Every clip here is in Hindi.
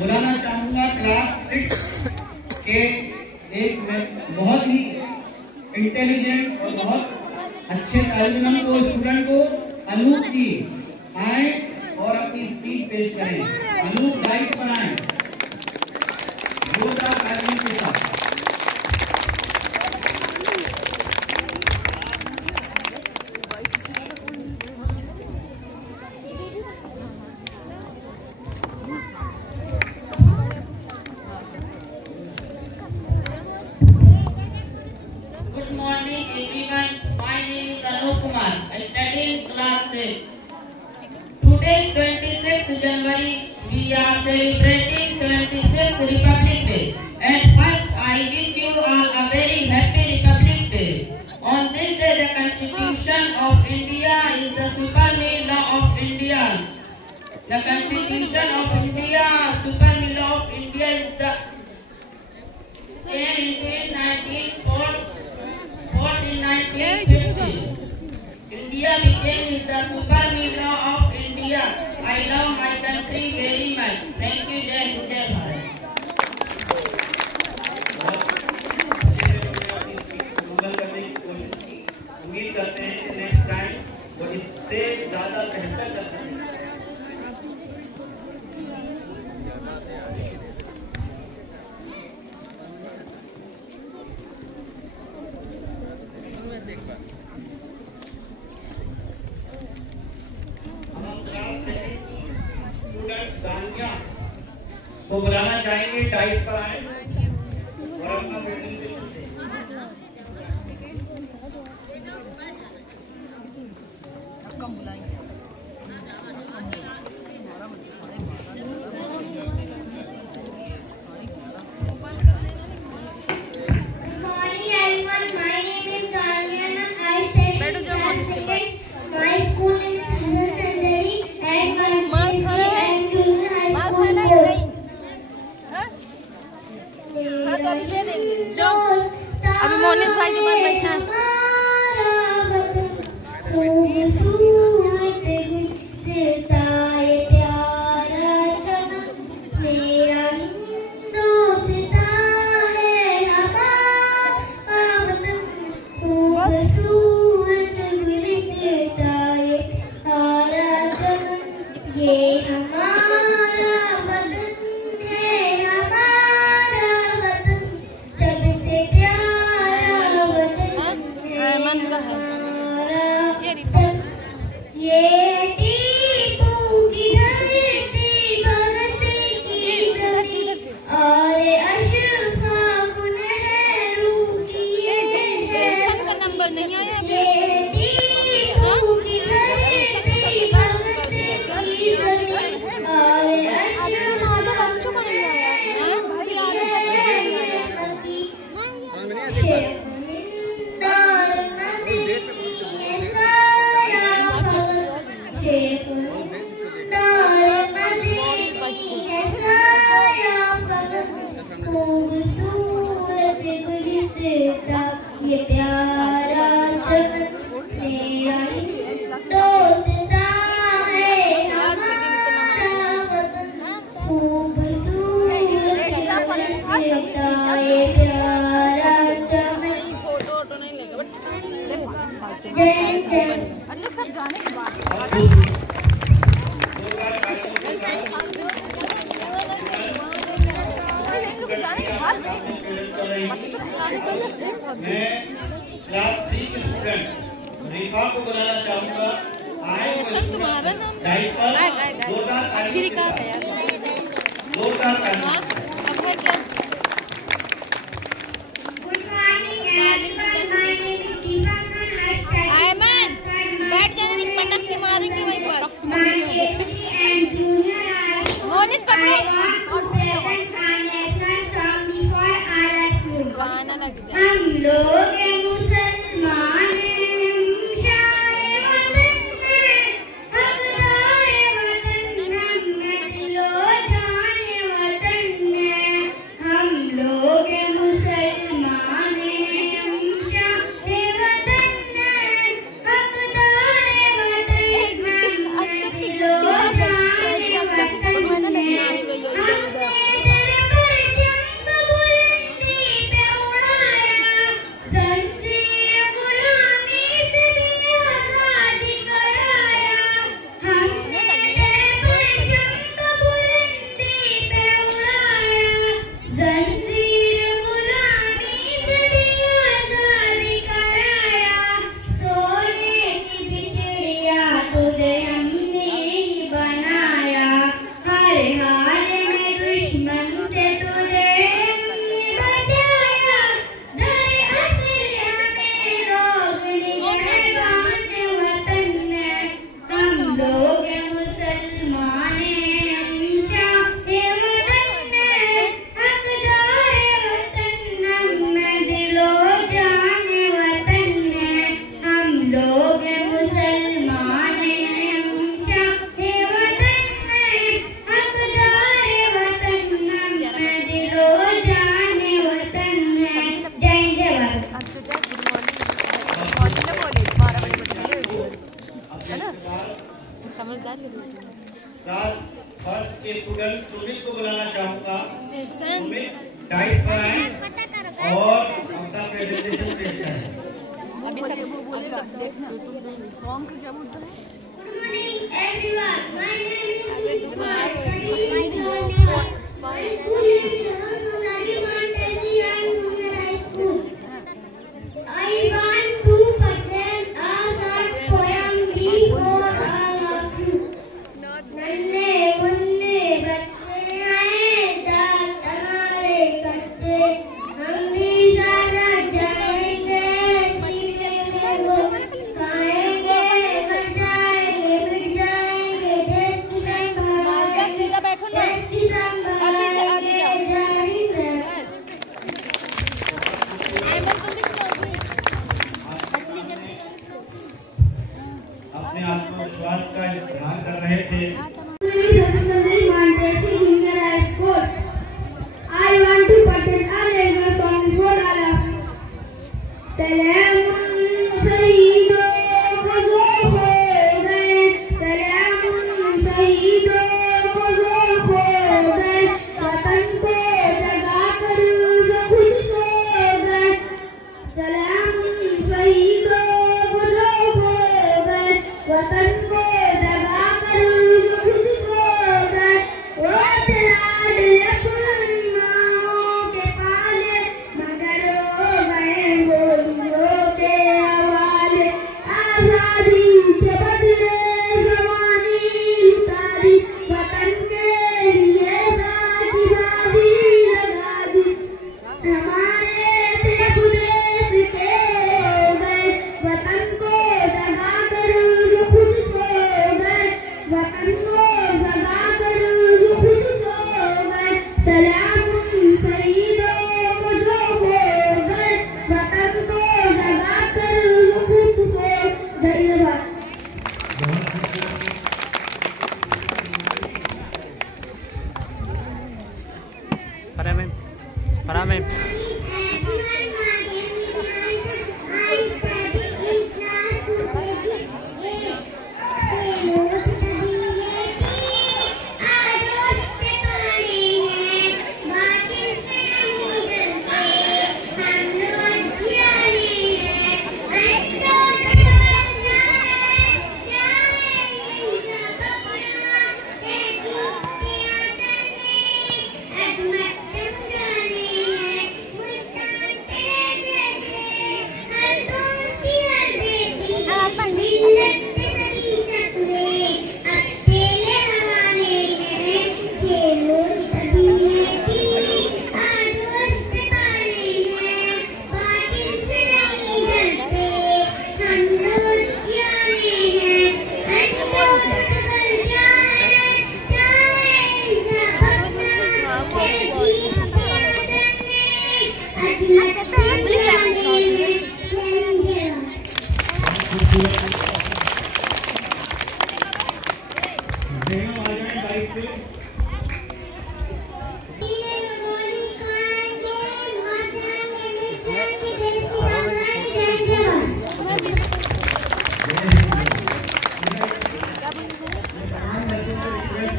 बुलाना चाहूँगा क्लास 6 के एक बहुत ही इंटेलिजेंट और बहुत अच्छे तालिम को स्टूडेंट को अनूप जी आए और अपनी स्पीच पेश करें। अनूप डाइट पर आए जोरदार तालिम के साथ। Good morning everyone. My name is Anup Kumar. I study in class 6. Today 26th January we are celebrating 76th Republic Day. At first I wish you all a very happy Republic Day. On this day the Constitution of India is the supreme law of India. The Constitution of India, supreme law of India is the came into 1950. India became the supreme law of India. I love my country very much. Thank you, Jai Hind, Jai Bharat. उम्मीद करते हैं कि नेक्स्ट टाइम वो इससे ज़्यादा बेहतर कर सकें। वो बुलाना चाहेंगे डाइट पर आए और अपना प्रेजेंटेशन दें। कम बुलाएंगे। अभी मोनिस भाई के पास बैठना है। रिफा को बुलाना चाहूँगा। तुम्हारा नाम आयमन बैठ जाने में पटक के मारेंगे भाई बस। मोनिस पकड़ो गाना लग गया। हम लोग मुसलमान सुमित को बुलाना चाहूँगा। सुमित डाइट पर आए और अपना प्रेजेंटेशन पेश करें। अभी तक वो बोलेगा, देखना सॉन्ग क्या बोलता है। Good morning everyone. My name is Kumar. My school name is Sonali Montessori and Junior High School. I want to present a short poem before all of you. नन्हे मुन्ने बच्चे आए दांत हमारे कच्चे, हम भी ज़्यादा जाएंगे सीखेंगे वो, खाएंगे मर जाएंगे मिट जाएंगे, देश की संभालेंगे, देश की संभालेंगे जारी में। अपने आत्मविश्वास का इस्तेमाल कर रहे थे। I want to present a regular song for all of you. सलाम शहीदों को जो हो गए, सलाम शहीदों को जो हो गए, वतन को जगा कर जो खुद सो गए, सलाम शहीदों को जो हो गए, वतन को जगा कर जो खुद सो गए, वो लाड अपनों के पाले मगर हो गए गोलियों के हवाले, आजादी के बदले जवानी लुटा दी, वतन के लिए साथी बाजी लगा दी, हमारे थे खुदेश के हो गए, वतन को जगा कर जो खुद सो गए, वतन को जगा कर जो खुद सो गए, सलाम शहीदों को जो हो गए, वतन को जगा कर जो खुद सो गए। धन्यवाद। परा मैम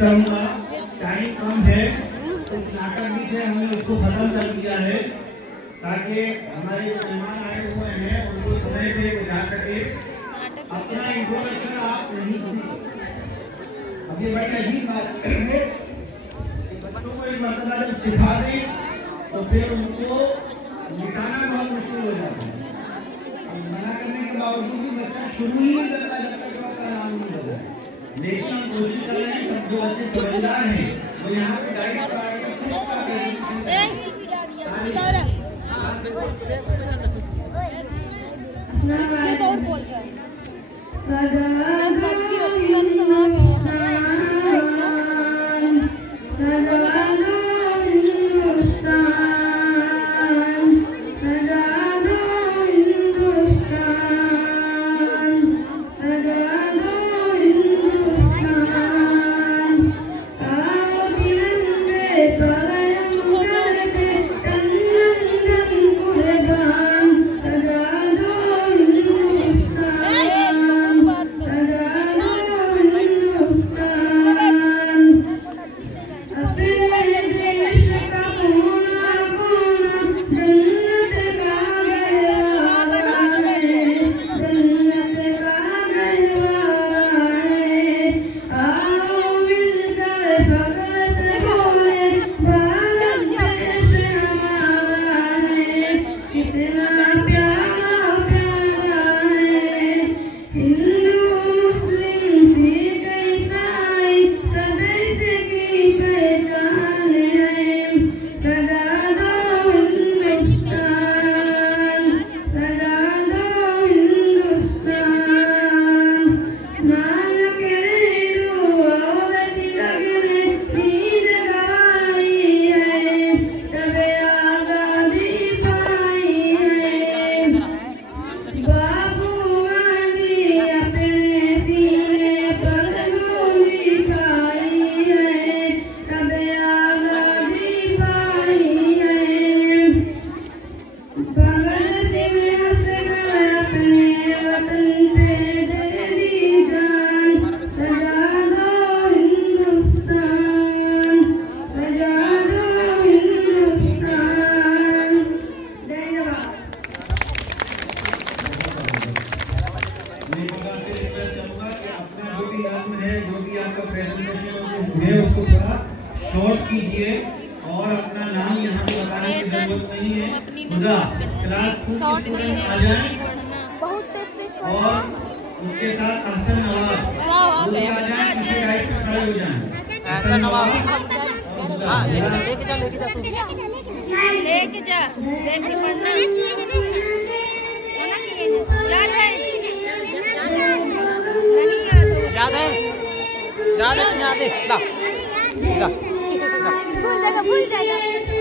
करूँगा, टाइम कम है तो नाटक भी से हमने उसको खत्म कर दिया है ताकि हमारे जो मेहमान आए हुए हैं उनको समय से बचा सके। अपना इंट्रोडक्शन आप नहीं सुनिए। अब ये बड़ी अजीब बात है, बच्चों को एक मरतबा जब सिखा दें तो फिर उनको मिटाना बहुत मुश्किल हो जाता है। मना करने के बावजूद भी बच्चा शुरू ही नहीं करता जब तक आपका नाम नहीं होता है। लेकिन हम कोशिश कर रहे हैं, सब जो अच्छे समझदार हैं वो यहाँ पे गाइड Thank you. और अपना नाम यहाँ पे बताने की जरूरत नहीं है। खुदा क्लास 2 के स्टूडेंट आ जाए और उसके साथ अहसन नवाज आ जाए, पीछे राइट पे खड़े हो जाए। ऐसा नवाब हाँ लेके जा देख के पढ़ना याद है भूल जाएगा